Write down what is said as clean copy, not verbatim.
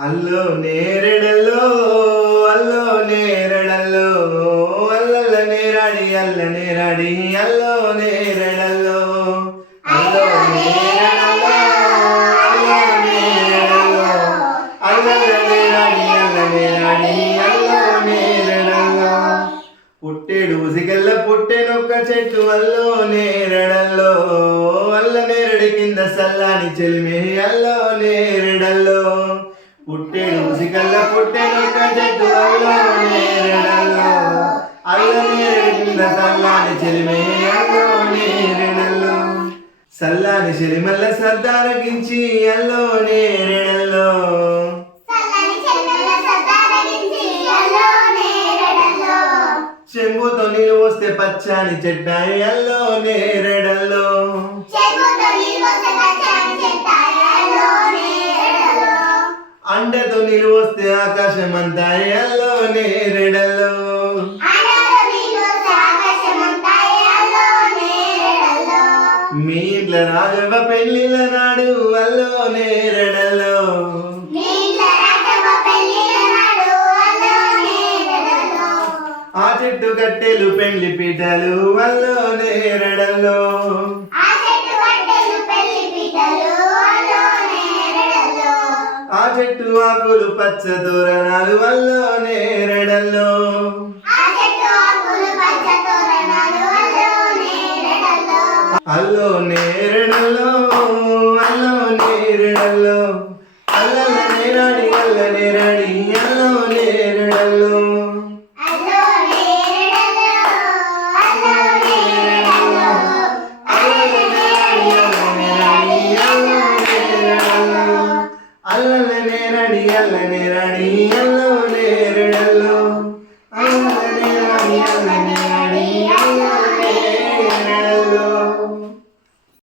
అల్లో నేరెడల్లో అల్లో నేరెడల్లో అల్లల్ల నేరాడి అల్ల నేరాడి అల్లో నేరెడల్లో అల్లో నేరెడల్లో అల్లో నేరెడల్లో అల్లల్ల నేరాడి అల్ల నేరాడి అల్లో నేరెడల్లో పుట్టేడు ఉసిగల్ల పుట్టెనొక్క చెట్టు అల్లో నేరెడల్లో అల్ల నేరడి కింద సల్లాని చెలిమే అల్లో నేరెడల్లో పుట్టేడు ఉసిగల్ల పుట్టెనొక్క చెట్టు అల్లో నేరెడల్లో అల్ల నేరడి కింద సల్లాని చెలిమే అల్లో నేరెడల్లో సల్లాని చెలిమల్ల సర్దారగించి అల్లో నేరెడల్లో చెంబుతో నీళ్ళు పోస్తే పచ్చాని చెట్టాయి అల్లో నేరెడల్లో అండతో నీళ్ళు పోస్తే ఆకాశం అంతా అల్లో నేరెడల్లో మీ ఇంట్లో రాజవ్వ పెళ్ళిళ్ళ నాడు అల్లో నేరెడల్లో ఆ చెట్టు కట్టెలు పెళ్లి పీటలు అల్లో నేరెడల్లో ఆ చెట్టు ఆకులు పచ్చ తోరణాలు అల్లో నేరెడల్లో అల్లో నేరెడల్లో అల్లో నేరెడల్లో అల్లల్ల నేరాడి అల్ల నేరాడి అల్లో నేరెడల్లో అల్ల నేరడి అల్ల నేరడి అల్లో నేరెడల్లో అల్ల నేరడి అల్ల నేరడి అల్లో